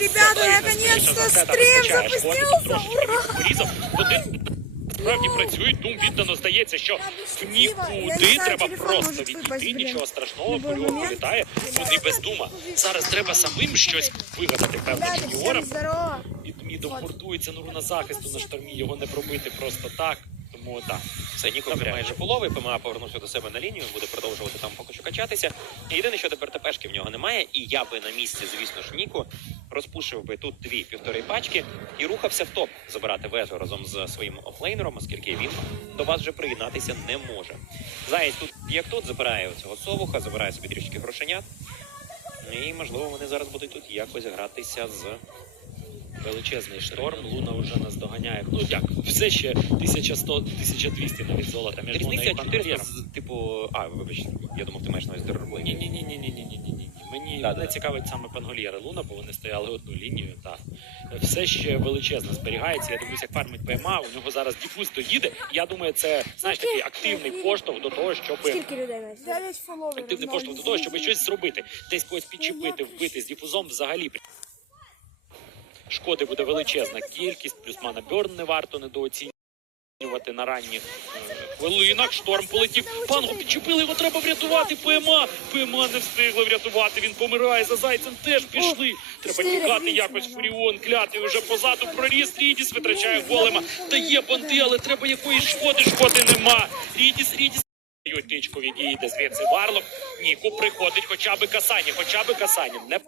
Ребята, наконец-то стрим запустился! Ура! Справді працюють, Дум віддано здається, що в нікуди треба просто відійти, нічого страшного, польот вилітає, вони без дума. Зараз треба самим щось вигадати, певно, здорово! І Мідом гуртується нуру на захисту на штормі, його не пробити просто так. Тому так. Все, Ніко вже майже половий, ПМА повернувся до себе на лінію, буде продовжувати там поки що качатися. Єдине, що тепер ТПшки в нього немає, і я би на місці, звісно ж, Ніку розпушив би тут дві півтори пачки і рухався в топ забирати вежу разом з своїм офлейнером, оскільки він до вас вже приєднатися не може. Заєць тут як тут забирає цього совуха, забирає собі трішки грошенят. І можливо вони зараз будуть тут якось гратися з Величезний шторм, Луна вже нас доганяє. Ну як, все ще 1100, 1200 навіть золота між різниця і 400 типу. А, вибач, я думав, ти маєш на увазі ні, ні, ні, ні, ні, ні, ні. Мені Да, не да. цікавить саме Пангольєра Луна, бо вони стояли одну лінію. Так все ще величезно зберігається. Я дивлюся, як фармить ПМА. У нього зараз діфуз доїде. Я думаю, це знаєш такий активний поштовх до того, щоб Скільки людей активний поштовх до того, щоб щось зробити, десь когось підчепити, вбити з діфузом взагалі. Шкоди буде величезна кількість, плюс мана Бьорн не варто недооцінювати на ранніх е, хвилинах. Шторм полетів. Пангу підчепили, його треба врятувати. ПМА. ПМА не встигли врятувати. Він помирає. За зайцем теж пішли. Треба тікати якось. Фуріон клятий уже позаду проріс. Рідіс витрачає голема. Дає банди, але треба якоїсь шкоди. Шкоди нема. Рідіс, Рідіс. Дають тичку відійде звідси Варлок. Ніку приходить хоча би касання, хоча би касання. Не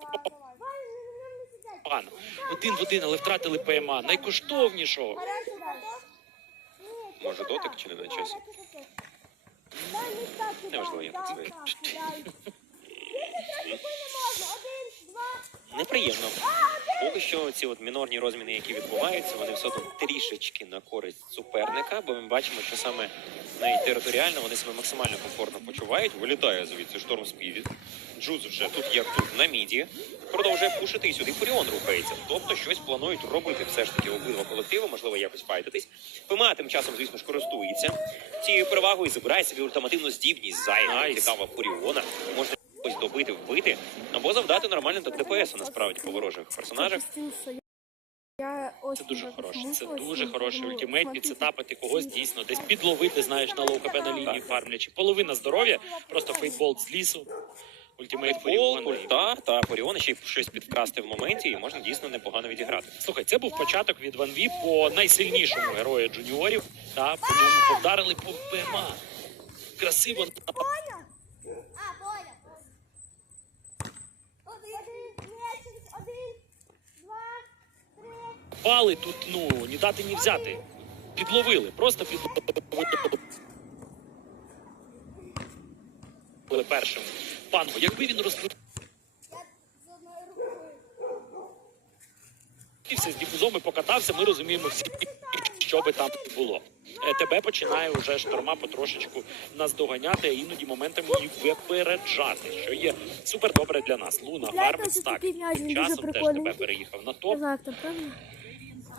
погано. Один в один, але втратили ПМА. Найкоштовнішого. Може дотик чи не на часі? Неважливо, я так собі. Неприємно. Що ці от мінорні розміни, які відбуваються, вони все одно трішечки на користь суперника, бо ми бачимо, що саме навіть територіально вони себе максимально комфортно почувають. Вилітає звідси шторм співіт. Джуз вже тут як тут на міді. Продовжує пушити і сюди Фуріон рухається. Тобто щось планують робити все ж таки обидва колективи, можливо, якось файтитись. ПМА тим часом, звісно ж, користується цією перевагою, забирає собі ультимативну здібність зайва. Найс. Цікава Фуріона. Можна ось добити, вбити або завдати нормально до ДПС насправді по ворожих персонажах. Це дуже хороше. Це дуже хороший ультимейт. Підсетапити когось дійсно десь підловити, знаєш, на лоу хп на лінії фармлячи. Половина здоров'я, просто фейтболт з лісу. Ультимейт Фол, ульта та Фуріона ще й щось підвкрасти в моменті, і можна дійсно непогано відіграти. Слухай, це був початок від Ван Ві по найсильнішому герою джуніорів. Та по ньому повдарили по ПМА. Красиво А, понял. Один, м'ячик, один, два, три. тут, ну, ні дати, ні взяти. Підловили, просто підловили. першим пангу. Якби він розкрутився Я з діфузом і покатався, ми розуміємо всі, що би там було. Е, Тебе починає вже шторма потрошечку наздоганяти, а іноді моментами і випереджати, що є супер добре для нас. Луна, Купляйте так. часом теж тебе переїхав на топ. знаю, як там правильно.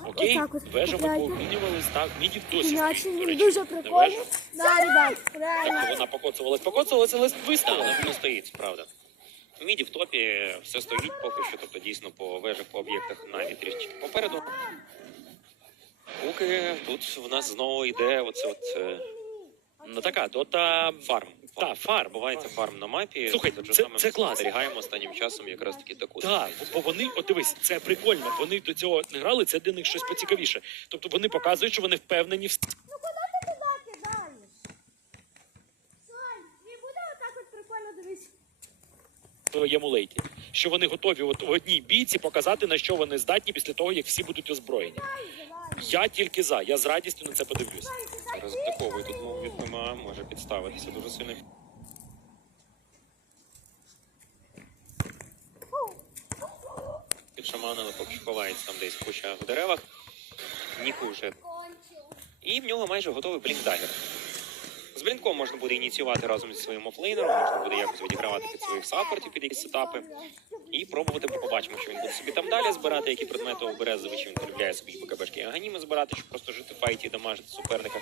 Окей, Отак от вежа купляйте. пообмінювались, так, мідів досі. М'яч стоїть, до він речі, дуже на. Да, ребят, реально. Тобто вона покоцувалась, покоцувалась, але виставила. Воно стоїть, правда. В міді в топі все стоїть поки що, тобто дійсно по вежах, по об'єктах навіть трішечки попереду. Поки тут в нас знову йде оце от е, Ну така, дота фарм. Та, фарм. Бувається фарм на мапі. Слухай, це- саме це класно. Спостерігаємо останнім часом якраз таки таку. Так, бо вони, от дивись, це прикольно. Вони до цього не грали, це для них щось поцікавіше. Тобто вони показують, що вони впевнені в Ну куди ти туди кидаєш? Сонь, не буде отак от прикольно дивись. своєму лейті. Що вони готові от в одній бійці показати, на що вони здатні після того, як всі будуть озброєні. Я тільки за, я з радістю на це подивлюсь. Розтаковує тут може підставитися дуже сильно. Під шамана, але поки ховається там десь в кущах в деревах. Ніку вже. І в нього майже готовий блінкдагер. З блінком можна буде ініціювати разом зі своїм офлейнером, можна буде якось відігравати під своїх саппортів, під якісь сетапи. І пробувати побачимо, що він буде собі там далі збирати, які предмети обере, зазвичай він полюбляє собі БКБшки і аганіми збирати, щоб просто жити в файті і дамажити суперника.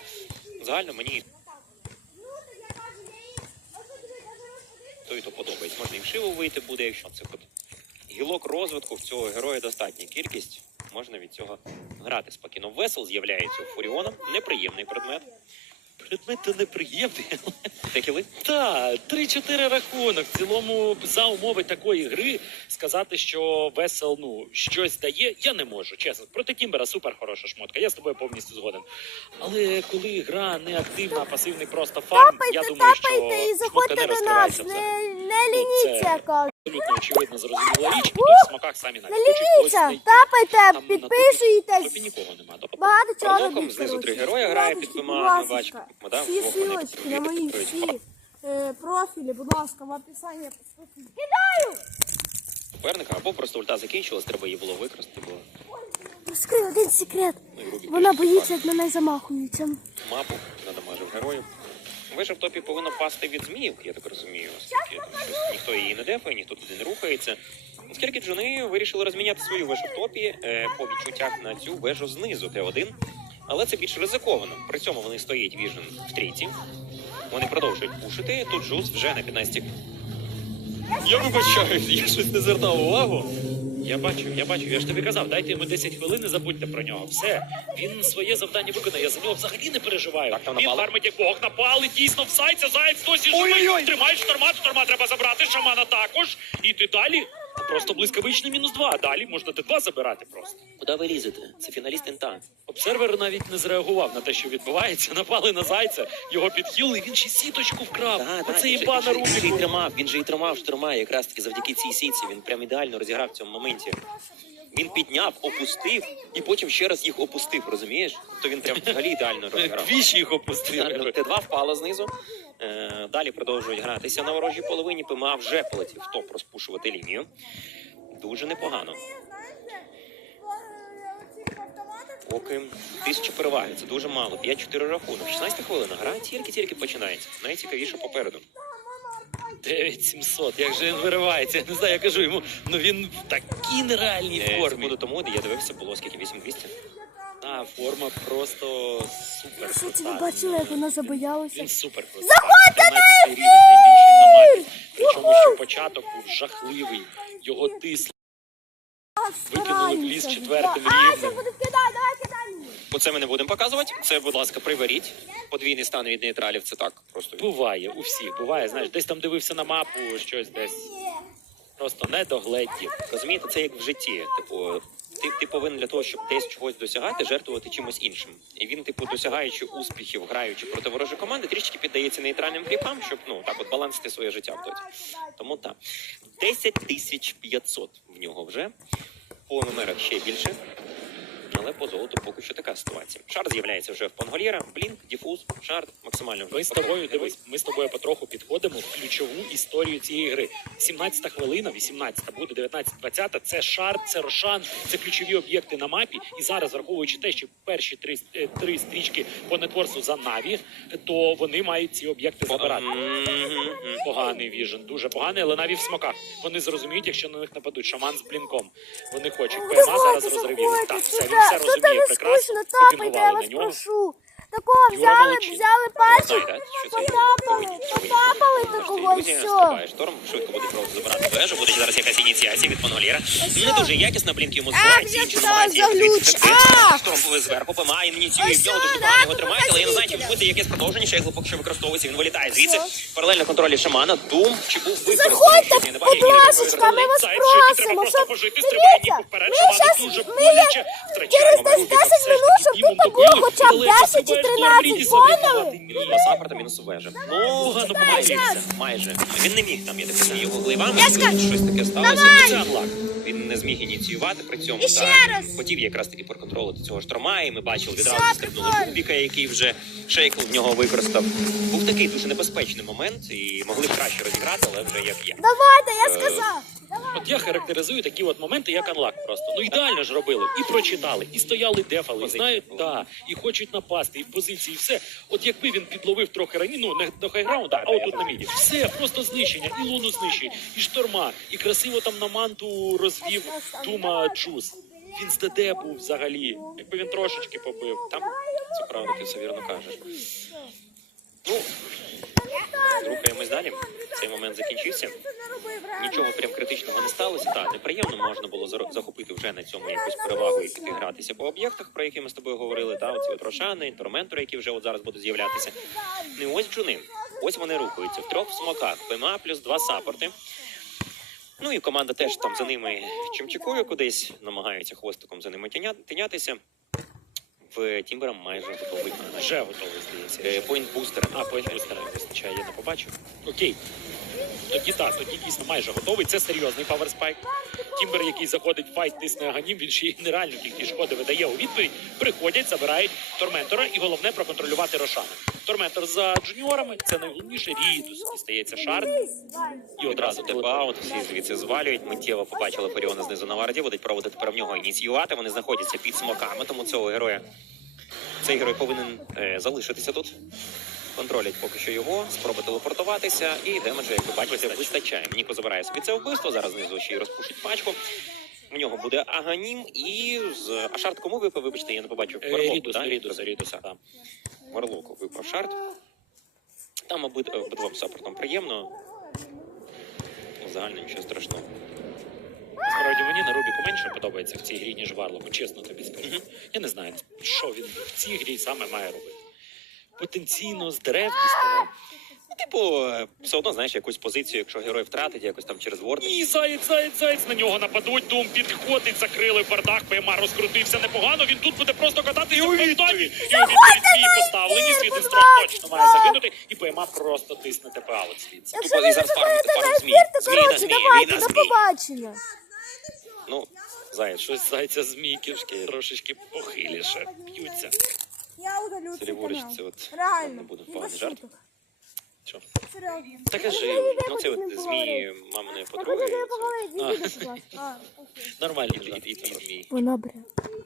Загально мені Ну, так я кажу, я їм. Ось от дивись, я зараз подивлюсь. То і то подобається. Можна і в вийти буде, якщо це буде. гілок розвитку в цього героя достатня кількість. Можна від цього грати спокійно. Весел з'являється у Фуріона. Неприємний предмет. Предмет неприємний. Те кіли. Та 3-4 рахунок. В цілому за умови такої гри сказати, що весел ну щось дає, я не можу. Чесно, проти Кімбера супер хороша шмотка. Я з тобою повністю згоден. Але коли гра не активна, а пасивний просто фарм, я думаю, що тапайте і шмотка заходьте не до нас. розкривається взагалі. Не, не лініться, це- я кажу. Абсолютно очевидно зрозуміла річ. Хто в смаках самі навіть хочуть когось тапайте, тобі підписуйтесь. нікого нема. Тобто Багато чого Пролоком робіть, знизу три коротше. героя грає під Будь ПМА. Ласка. бачимо, да, Всі вдвох вони на мої підтримують всі е, профілі, будь ласка, в описанні. Кидаю! суперника, або просто ульта закінчилась, треба її було використати, бо Розкрив один секрет. ну, і Рубік Вона боїться, як на неї замахуються. мапу, надамажив героїв. Вижа в топі повинна пасти від зміїв, я так розумію, ніхто її не дефає, ніхто туди не рухається. Оскільки джуни вирішили розміняти свою вежу в топі е, по відчуттях на цю вежу знизу Т1, але це більш ризиковано. При цьому вони стоять віжен в трійці. Вони продовжують пушити. Тут Жус вже на 15 Я вибачаюсь, я щось не звертав увагу. Я бачив, я бачив, я ж тобі казав, дайте йому 10 хвилин, і забудьте про нього. Все, він своє завдання виконає. Я за нього взагалі не переживаю. Так, там він напали? фармить як Бог, напали, дійсно всайця, заяць досі живий. Тримають шторма, шторма треба забрати, шамана також. Іти далі. Просто блискавичний мінус два. Далі можна Т2 забирати просто. Куди ви лізете? Це фіналіст інта. Обсервер навіть не зреагував на те, що відбувається. Напали на зайця, його підхилили, він ще сіточку вкрав. Так, да, це він імба на він Він же і тримав, він же і тримав шторма якраз таки завдяки цій сітці. Він прям ідеально розіграв в цьому моменті. Він підняв, опустив і потім ще раз їх опустив, розумієш? То він прям взагалі ідеально розіграв. Двічі їх опустили. Т2 впала знизу. Е, Далі продовжують гратися на ворожій половині. ПМА вже полетів в топ розпушувати лінію. Дуже непогано. Поки тисяча переваги, це дуже мало. 5-4 рахунок. 16 хвилина. Гра тільки-тільки починається. Найцікавіше попереду. 9700, як же він виривається, я не знаю, я кажу йому, ну він в такій нереальній Е, формі. Секунду тому, де я дивився, було скільки 8200. Та форма просто супер. Що це ви бачили, як вона забоялася? Він супер крутий. Заходьте на мапі. Причому що початок був жахливий, його тисли. Викинули в ліс четвертим А, рівнем. це буде кидай, давай кидай мені. Оце ми не будемо показувати. Це, будь ласка, приберіть. Подвійний стан від нейтралів. Це так. Просто Буває у всіх, буває, знаєш, десь там дивився на мапу, щось десь просто не догледів. Розумієте, це як в житті. Типу, ти, ти повинен для того, щоб десь чогось досягати, жертвувати чимось іншим. І він, типу, досягаючи успіхів, граючи проти ворожої команди, трішки піддається нейтральним кріпам, щоб ну так от балансити своє життя в доті. Тому так. 10 тисяч 500 в нього вже. По номерах ще більше. Але по золоту поки що така ситуація. Шард з'являється вже в Пангольєра, Блінк, Діфуз, Шард, максимально вже Ми з тобою дивись, ми з тобою потроху підходимо в ключову історію цієї гри. 17-та хвилина, 18-та буде 19-20, це шар, це рошан, це ключові об'єкти на мапі. І зараз, враховуючи те, що перші три, е, три стрічки по нетворсу за Наві, то вони мають ці об'єкти забирати. Поганий віжен, дуже поганий, але навіть в смоках. Вони зрозуміють, якщо на них нападуть. Шаман з блінком. Вони хочуть. ПМА зараз розривіли. Так, все, він все Тут розуміє не прекрасно. скучно, тапайте, я вас прошу. Такого взяли, взяли це потапали, потапали такого, і все. шторм, швидко буде просто забирати вежу. Буде зараз якась ініціація від Панголєра. Не дуже якісна, блінк йому збивається. я інші що намагається за їх глюч? А! Шторм зверху, помагає, ініціює, в нього дуже погано його да, але я не знаю, чи буде якесь продовження, ще поки що використовується, він вилітає звідси. Паралельно контролі шамана, дум, чи був? Заходьте, будь ласочка, ми вас просимо, щоб дивіться, ми дуже ми через десь Рубіка, 10 минут, щоб тут було хоча б але 10 чи Супер 13 поняли? Мінус Саппорта, мінус вежа. Ну, Погано майже, помилився. майже. Він не міг там, я так розумію, його гливами, Я скажу. щось таке сталося. Давай. Це. Він не зміг ініціювати при цьому. І ще раз. Хотів якраз таки проконтролити цього шторма, і ми бачили відразу Все, стрибнули прикольно. Кубіка, який вже шейкл в нього використав. Був такий дуже небезпечний момент, і могли б краще розіграти, але вже як є. Давайте, я Е, сказав. От я характеризую такі от моменти, як анлак просто. Ну ідеально ж робили. І прочитали, і стояли дефали, і знають, да, і хочуть напасти, і в позиції, і все. От якби він підловив трохи раніше, ну не до хайграунда, а отут на міді. Все, просто знищення, і луну знищує, і шторма, і красиво там на манту розвів Тума Джус. Він з ДД був взагалі. Якби він трошечки побив. Там це правда, ти все вірно кажеш. Ну, Рухаємось далі. Цей момент закінчився. Нічого прям критичного не сталося. Так, неприємно можна було захопити вже на цьому якусь перевагу і піти гратися по об'єктах, про які ми з тобою говорили. Та оці от рошани, торментори, які вже от зараз будуть з'являтися. Ну і ось джуни. Ось вони рухаються в трьох смоках. ПМА плюс два саппорти. Ну і команда теж там за ними чимчикує кудись, намагаються хвостиком за ними тиня- тинятися. В Тімбера майже готовий. Вже готовий, здається. Пойнт бустера. А, поінбустера бустера вистачає, я не побачив. Окей. Тоді так, тоді дійсно майже готовий. Це серйозний паверспайк. Тімбер, який заходить в файт, тисне аганім, він ще й нереально кількість шкоди видає у відповідь. Приходять, забирають Торментора і головне проконтролювати Рошана. Торментор за джуніорами, це найголовніше. Рідус дістається шард. І Одразу тепаут, всі звідси звалюють. Миттєво побачили Фаріона знизу на варді, будуть проводити тепер в нього ініціювати. Вони знаходяться під смоками, тому цього героя. Цей герой повинен е, залишитися тут. Контролять поки що його, спроба телепортуватися, і демеджа, як ви бачите, вистачає. Ніко забирає собі це вбивство. Зараз знизу ще й розпушить пачку. У нього буде аганім і з а шарт кому випав? Вибачте, я не побачив. Е, Варлоку, Рідус, да? Рідуса, Рідуса. так. Варлоку випав шарт. Там обидвом саппортом приємно. Загально нічого страшного. Насправді мені на Рубіку менше подобається в цій грі, ніж Варлоку, чесно тобі скажу. Я не знаю, що він в цій грі саме має робити. Потенційно з дерев діставав. Типу, е, все одно знаєш якусь позицію, якщо герой втратить якось там через ворд. Ні, заєць, заєць, заєць на нього нападуть, Дум підходить, закрили бардак, ПМА розкрутився непогано, він тут буде просто кататися в фонтані. І у відповідь поставлені, Світин Стром точно має загинути, і ПМА просто тисне звідси. Якщо ви ефір, то коротше, давайте, на до побачення. Ну, заєць, Щось зайця змійківське трошечки похиліше б'ються. Я удалю цей канал. це от Реально. не буде Ну, поганий жарт. Що? Серйозно. Так Я кажи, ну це от змії поговорити. маминої Я подруги. хотіла це-. А, окей. Нормальний І, і, і змії. Вона бре.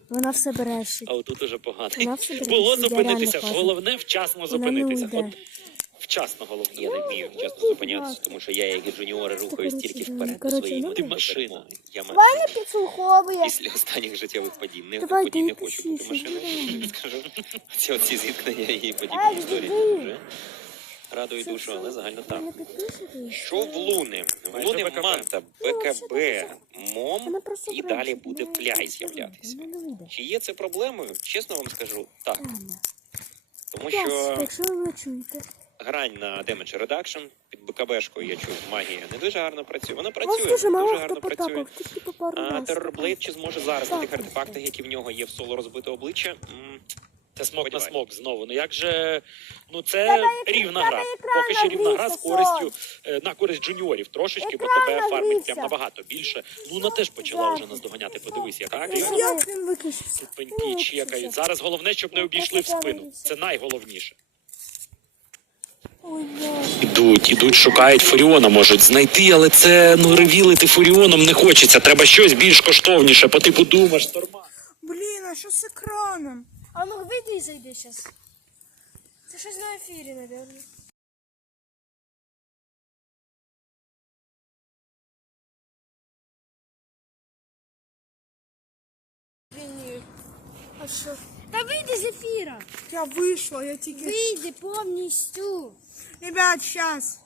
Вона все брешить. А отут уже поганий. Вона все бере. Було зупинитися. реально. Головне вчасно Вона зупинитися. не От уйде. Вчасно головне. Я не вмію чесно зупинятися, тому що я, як і джуніори, рухаюсь тільки ну, вперед коротше, своїм. ну, машина. Я Давай підслуховує. Після останніх життєвих подій. Не Давай, подій не хочу бути машиною. Скажу. Ці оці зіткнення і подібні історії вже радують душу, але загально так. Що в Луни? В Луни БКБ. манта, БКБ, мом і далі буде пляй з'являтися. вийде. Чи є це проблемою? Чесно вам скажу, так. Тому що Якщо ви не чуєте. Грань на Damage Reduction під БКБшкою, я чув, магія не дуже гарно працює. Вона працює, дуже мало дуже хто гарно працює. потапав, тільки по пару А раз. Террорблейд чи зможе зараз на тих артефактах, які в нього є в соло розбите обличчя? М, Це смок на Сподіваюсь. смок знову. Ну як же ну це рівна гра. Поки що рівна гра з користю е, на користь джуніорів. Трошечки, бо Екран тебе фармить нагрівся. прям набагато більше. Луна теж почала вже наздоганяти. Подивись, як Ну, активно. Як він виключився? Пеньки чекають. Зараз головне, щоб не обійшли в спину. Це найголовніше. Ідуть, ідуть, шукають Фуріона, можуть знайти, але це ну ревілити Фуріоном не хочеться. Треба щось більш коштовніше, по типу думаш, шторма. Блін, а що з екраном? А ну вийди і зайди зараз. Це щось на ефірі, напевно. А що? Та вийди з ефіра! Я вийшла, я тільки. Вийди повністю! Ребят, щас.